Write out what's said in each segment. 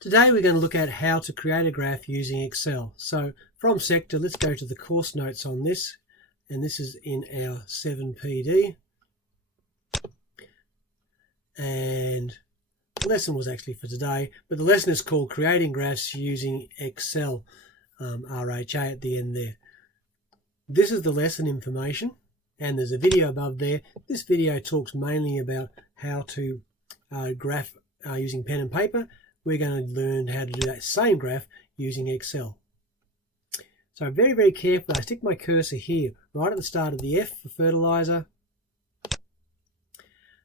Today we're going to look at how to create a graph using Excel. So from sector, let's go to the course notes on this, and this is in our 7PD. And the lesson was actually for today, but the lesson is called Creating Graphs Using Excel, RHA at the end there. This is the lesson information, and there's a video above there. This video talks mainly about how to graph using pen and paper. We're going to learn how to do that same graph using Excel. So very, very carefully, I stick my cursor here right at the start of the F for fertilizer,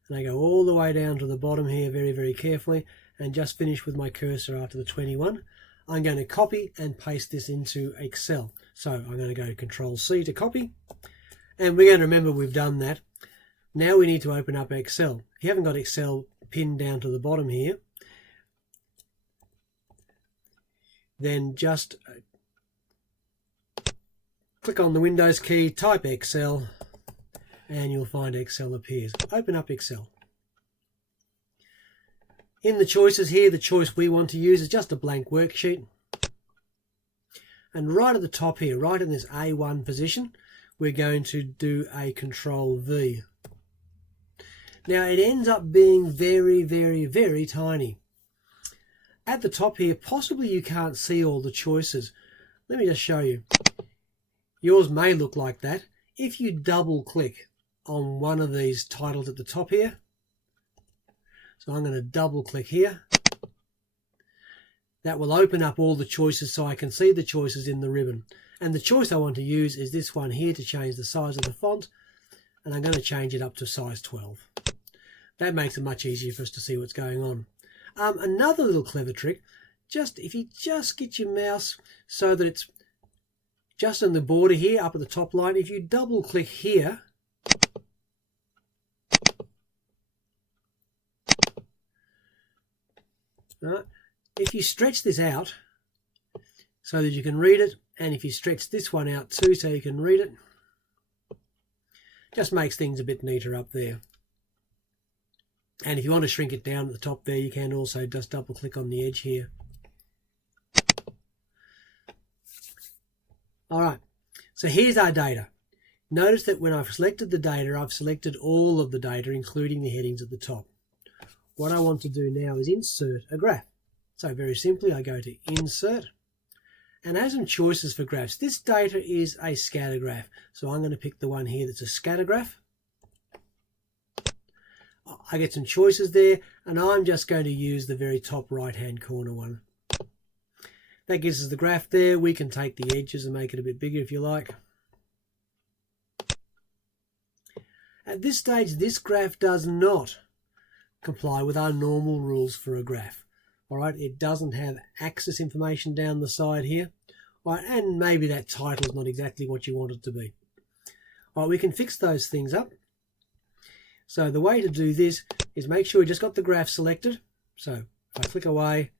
and I go all the way down to the bottom here very, very carefully, and just finish with my cursor after the 21. I'm going to copy and paste this into Excel. So I'm going to go Control C to copy, and we're going to remember we've done that. Now we need to open up Excel. If you haven't got Excel pinned down to the bottom here, then just click on the Windows key, type Excel, and you'll find Excel appears. Open up Excel. In the choices here, the choice we want to use is just a blank worksheet. And right at the top here, right in this A1 position, we're going to do a Control V. Now it ends up being very, very, very tiny. At the top here, possibly you can't see all the choices. Let me just show you. Yours may look like that. If you double click on one of these titles at the top here, so I'm going to double click here, that will open up all the choices so I can see the choices in the ribbon. And the choice I want to use is this one here to change the size of the font, and I'm going to change it up to size 12. That makes it much easier for us to see what's going on. Another little clever trick, if you just get your mouse so that it's just on the border here up at the top line, if you double click here, right, if you stretch this out so that you can read it, and if you stretch this one out too so you can read it, just makes things a bit neater up there. And if you want to shrink it down at the top there, you can also just double click on the edge here. Alright, so here's our data. Notice that when I've selected the data, I've selected all of the data, including the headings at the top. What I want to do now is insert a graph. So very simply, I go to Insert, and I have some choices for graphs. This data is a scatter graph, so I'm going to pick the one here that's a scatter graph. I get some choices there, and I'm just going to use the very top right hand corner one. That gives us the graph there. We can take the edges and make it a bit bigger if you like. At this stage, this graph does not comply with our normal rules for a graph. All right, it doesn't have axis information down the side here. All right, and maybe that title is not exactly what you want it to be. All right, we can fix those things up. So the way to do this is make sure you just got the graph selected. So if I click away,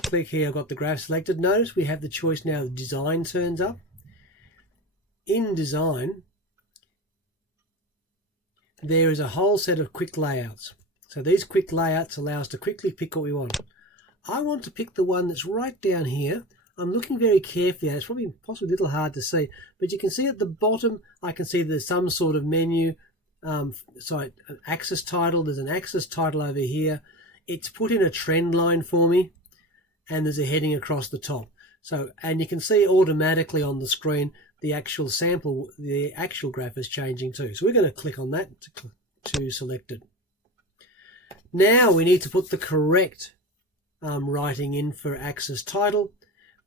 click here, I've got the graph selected. Notice we have the choice now, the design turns up. In design, there is a whole set of quick layouts. So these quick layouts allow us to quickly pick what we want. I want to pick the one that's right down here. I'm looking very carefully at it. It's probably possibly a little hard to see, but you can see at the bottom, I can see there's some sort of menu. An axis title. There's an axis title over here. It's put in a trend line for me, and there's a heading across the top. So, and you can see automatically on the screen the actual sample, the actual graph is changing too. So we're going to click on that to select it. Now we need to put the correct writing in for axis title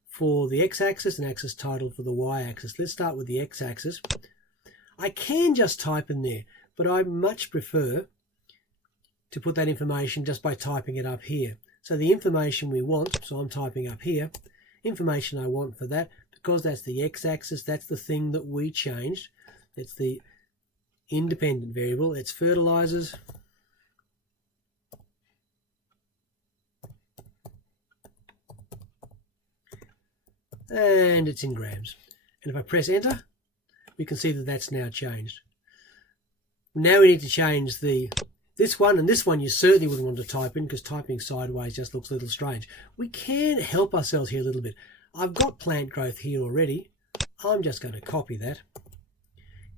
for the x-axis and axis title for the y-axis. Let's start with the x-axis. I can just type in there, but I much prefer to put that information just by typing it up here. So the information we want, so I'm typing up here, information I want for that, because that's the x-axis, that's the thing that we changed. It's the independent variable, it's fertilizers. And it's in grams. And if I press enter, we can see that that's now changed. Now we need to change the This one and this one you certainly wouldn't want to type in, because typing sideways just looks a little strange. We can help ourselves here a little bit. I've got plant growth here already. I'm just going to copy that.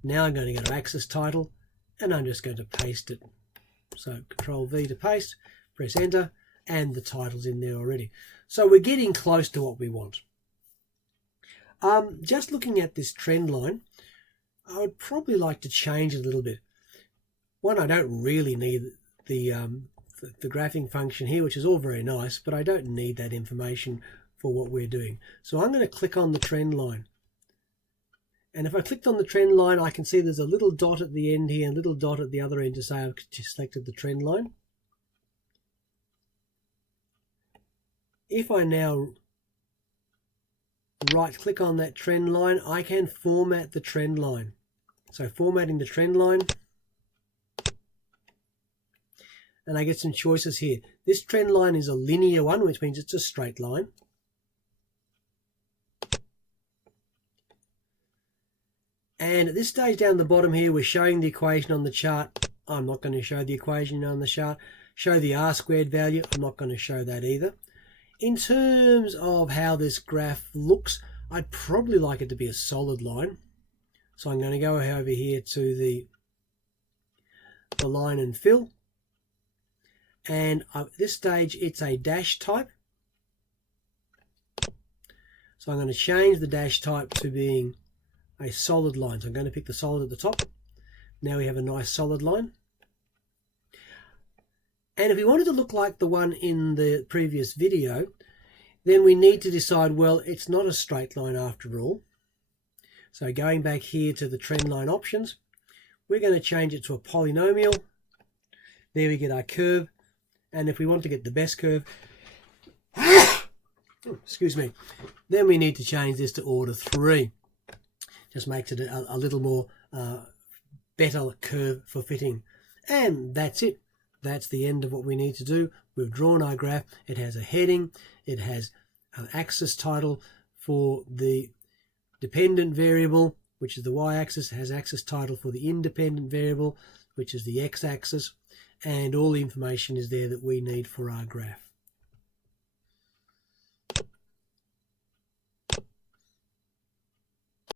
Now I'm going to go to axis title, and I'm just going to paste it. So Control V to paste, press enter, and the title's in there already. So we're getting close to what we want. Just looking at this trend line, I would probably like to change it a little bit. One, I don't really need the graphing function here, which is all very nice, but I don't need that information for what we're doing. So I'm going to click on the trend line. And if I clicked on the trend line, I can see there's a little dot at the end here and a little dot at the other end to say I've selected the trend line. If I now right click on that trend line, I can format the trend line. So formatting the trend line, and I get some choices here. This trend line is a linear one, which means it's a straight line. And at this stage down the bottom here, we're showing the equation on the chart. I'm not going to show the equation on the chart. Show the R squared value. I'm not going to show that either. In terms of how this graph looks, I'd probably like it to be a solid line. So I'm going to go over here to the line and fill. And at this stage, it's a dash type. So I'm going to change the dash type to being a solid line. So I'm going to pick the solid at the top. Now we have a nice solid line. And if we wanted to look like the one in the previous video, then we need to decide, well, it's not a straight line after all. So going back here to the trend line options, we're going to change it to a polynomial. There we get our curve. And if we want to get the best curve, excuse me, then we need to change this to order 3. Just makes it a little more better curve for fitting. And that's it. That's the end of what we need to do. We've drawn our graph. It has a heading. It has an axis title for the dependent variable, which is the y-axis. It has axis title for the independent variable, which is the x-axis. And all the information is there that we need for our graph.